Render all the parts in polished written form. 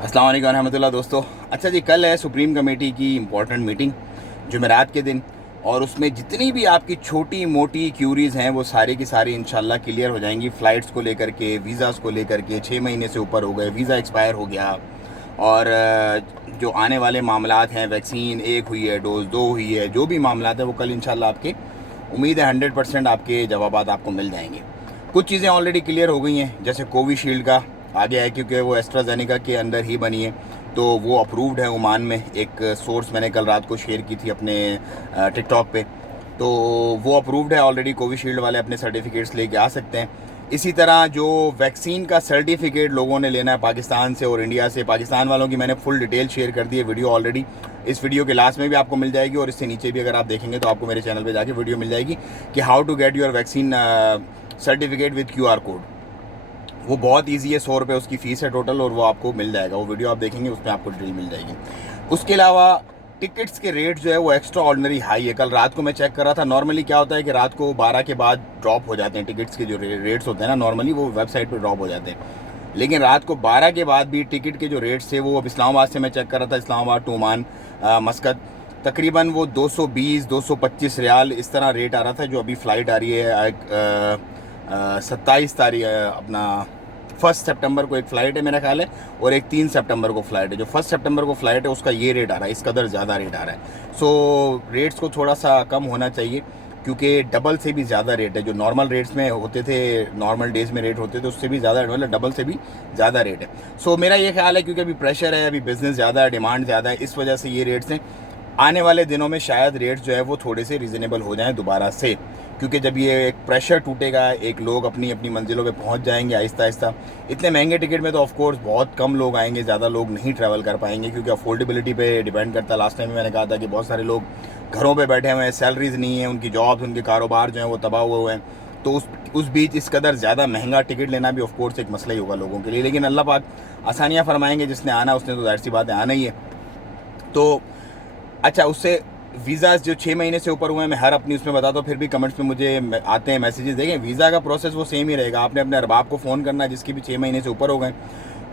अस्सलाम वालेकुम रहमतुल्लाह दोस्तों। अच्छा जी, कल है सुप्रीम कमेटी की इम्पोर्टेंट मीटिंग जुमेरात के दिन, और उसमें जितनी भी आपकी छोटी मोटी क्यूरीज़ हैं वो सारी की सारी इंशाल्लाह क्लियर हो जाएंगी। फ़्लाइट्स को लेकर के, वीज़ाज़ को लेकर के, 6 महीने से ऊपर हो गए, वीज़ा एक्सपायर हो गया, और जो आने वाले मामलात हैं, वैक्सीन 1 हुई है, डोज़ 2 हुई है, जो भी मामलात हैं वो कल इंशाल्लाह आपके, उम्मीद है 100% आपके जवाबात आपको मिल जाएंगे। कुछ चीज़ें ऑलरेडी क्लियर हो गई हैं, जैसे कोविशील्ड का आ गया है क्योंकि वो एस्ट्राजेनेका के अंदर ही बनी है, तो वो अप्रूव्ड है ओमान में। एक सोर्स मैंने कल रात को शेयर की थी अपने टिकटॉक पे, तो वो अप्रूव्ड है ऑलरेडी। कोविशील्ड वाले अपने सर्टिफिकेट्स लेके आ सकते हैं। इसी तरह जो वैक्सीन का सर्टिफिकेट लोगों ने लेना है पाकिस्तान से और इंडिया से, पाकिस्तान वालों की मैंने फुल डिटेल शेयर कर दी है वीडियो ऑलरेडी। इस वीडियो के लास्ट में भी आपको मिल जाएगी, और इससे नीचे भी अगर आप देखेंगे तो आपको मेरे चैनल पे जाके वीडियो मिल जाएगी कि how to get your vaccine certificate with QR code. वो बहुत इजी है, 100 रुपये उसकी फ़ीस है टोटल, और वो आपको मिल जाएगा। वो वीडियो आप देखेंगे उसमें आपको डिटेल मिल जाएगी। उसके अलावा टिकट्स के रेट जो है वो एक्स्ट्रा ऑर्डिनरी हाई है। कल रात को मैं चेक कर रहा था, नॉर्मली क्या होता है कि रात को 12 के बाद ड्रॉप हो जाते हैं टिकट्स के जो रेट्स होते हैं ना, नॉर्मली वो वेबसाइट पर ड्रॉप हो जाते हैं। लेकिन रात को 12 के बाद भी टिकट के जो रेट्स थे वो, अब इस्लामाबाद से मैं चेक कर रहा था, इस्लामाबाद टू ओमान मस्कत, तकरीबन वो 220-225 रियाल इस तरह रेट आ रहा था। जो अभी फ़्लाइट आ रही है 27 तारीख, अपना 1 सितंबर को एक फ़्लाइट है मेरा ख्याल है, और एक 3 सितंबर को फ़्लाइट है। जो 1 सितंबर को फ़्लाइट है उसका ये रेट आ रहा है, इस कदर ज़्यादा रेट आ रहा है। सो रेट्स को थोड़ा सा कम होना चाहिए, क्योंकि डबल से भी ज़्यादा रेट है। जो नॉर्मल रेट्स में होते थे, नॉर्मल डेज़ में रेट होते थे, उससे भी ज़्यादा, मतलब डबल से भी ज़्यादा रेट है। सो मेरा ये ख्याल है क्योंकि अभी प्रेशर है, अभी बिज़नेस ज़्यादा है, डिमांड ज़्यादा है, इस वजह से ये रेट्स हैं। आने वाले दिनों में शायद रेट्स जो है वो थोड़े से रीज़नेबल हो जाएं दोबारा से, क्योंकि जब ये एक प्रेशर टूटेगा, एक लोग अपनी अपनी मंजिलों पे पहुंच जाएंगे आहिस्ता आहिस्ता। इतने महंगे टिकट में तो ऑफ कोर्स बहुत कम लोग आएंगे, ज़्यादा लोग नहीं ट्रैवल कर पाएंगे, क्योंकि अफोर्डेबिलिटी पे डिपेंड करता है। लास्ट टाइम भी मैंने कहा था कि बहुत सारे लोग घरों पर बैठे हुए हैं, सैलरीज नहीं है, उनकी जॉब्स, उनके कारोबार जो हैं वो तबाह हुए हैं। तो उस बीच इस कदर ज़्यादा महंगा टिकट लेना भी ऑफ कोर्स एक मसला ही होगा लोगों के लिए। लेकिन अल्लाह पाक आसानियाँ फरमाएंगे, जिसने आना उसने तो जाहिर सी बात है आना ही है। तो अच्छा, उससे वीज़ाज़ जो 6 महीने से ऊपर हुए हैं, मैं हर अपनी उसमें बताता हूँ, फिर भी कमेंट्स में मुझे आते हैं मैसेजेस। देखें, वीज़ा का प्रोसेस वो सेम ही रहेगा। आपने अपने अरबाब को फ़ोन करना है जिसकी भी 6 महीने से ऊपर हो गए,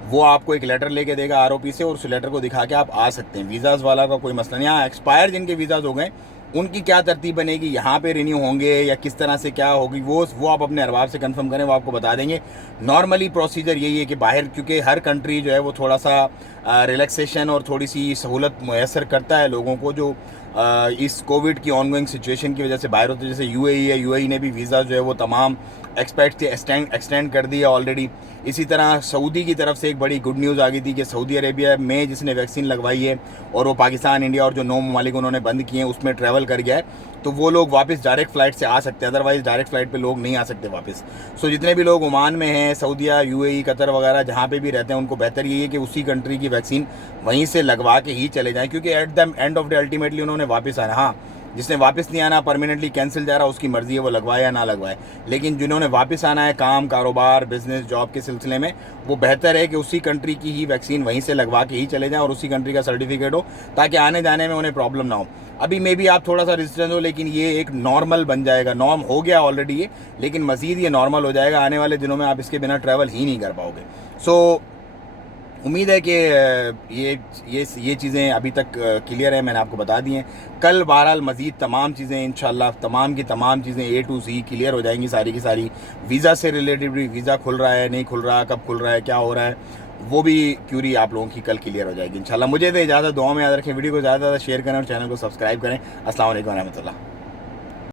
वो आपको एक लेटर लेके देगा ROP से, और उस लेटर को दिखा के आप आ सकते हैं। वीज़ाज़ वाला का कोई मसला नहीं। हाँ, एक्सपायर जिनके वीज़ाज़ हो गए उनकी क्या तरतीब बनेगी, यहाँ पे रिन्यू होंगे या किस तरह से क्या होगी, वो आप अपने अरबाब से कंफर्म करें, वो आपको बता देंगे। नॉर्मली प्रोसीजर यही है कि बाहर, क्योंकि हर कंट्री जो है वो थोड़ा सा रिलैक्सेशन और थोड़ी सी सहूलत मैसर करता है लोगों को, जो इस कोविड की ऑनगोइंग सिचुएशन की वजह से बाहर होते हैं। जैसे UAE है, UAE ने भी वीज़ा जो है वो तमाम एक्सपेक्ट के एक्सटेंड कर दिया ऑलरेडी। इसी तरह सऊदी की तरफ से एक बड़ी गुड न्यूज़ आ गई थी कि सऊदी अरेबिया में जिसने वैक्सीन लगवाई है और वो पाकिस्तान, इंडिया और जो 9 ममालिक उन्होंने बंद किए हैं उसमें ट्रैवल कर गया है, तो वो लोग वापस डायरेक्ट फ़्लाइट से आ सकते हैं। अदरवाइज़ डायरेक्ट फ़्लाइट पे लोग नहीं आ सकते वापस। सो जितने भी लोग ओमान में हैं, सऊदीया, UAE, कतर वगैरह जहाँ पे भी रहते हैं, उनको बेहतर यही है कि उसी कंट्री की वैक्सीन वहीं से लगवा के ही चले जाएँ, क्योंकि at the end of the ultimately उन्होंने वापस आना। हाँ, जिसने वापस नहीं आना, परमानेंटली कैंसिल जा रहा, उसकी मर्ज़ी है वो लगवाए या ना लगवाए। लेकिन जिन्होंने वापस आना है काम, कारोबार, बिजनेस, जॉब के सिलसिले में, वो बेहतर है कि उसी कंट्री की ही वैक्सीन वहीं से लगवा के ही चले जाएं और उसी कंट्री का सर्टिफिकेट हो, ताकि आने जाने में उन्हें प्रॉब्लम ना हो। अभी मे बी आप थोड़ा सा रेजिस्टेंस हो, लेकिन ये एक नॉर्मल बन जाएगा। नॉर्म हो गया ऑलरेडी ये, लेकिन मज़ीद ये नॉर्मल हो जाएगा। आने वाले दिनों में आप इसके बिना ट्रैवल ही नहीं कर पाओगे। सो उम्मीद है कि ये चीज़ें अभी तक क्लियर है, मैंने आपको बता दी हैं। कल बहरहाल मज़ीद तमाम चीज़ें इंशाल्लाह, तमाम की तमाम चीज़ें A to Z क्लियर हो जाएंगी, सारी की सारी। वीज़ा से रिलेटेड भी, वीज़ा खुल रहा है नहीं खुल रहा, कब खुल रहा है, क्या हो रहा है, वो भी क्यूरी आप लोगों की कल क्लियर हो जाएगी इंशाल्लाह। मुझे तो इजाज़त, दुआ में याद रखें, वीडियो को ज़्यादा से ज़्यादा शेयर करें और चैनल को सब्सक्राइब करें। अस्सलाम वालेकुम रहमतुल्लाह।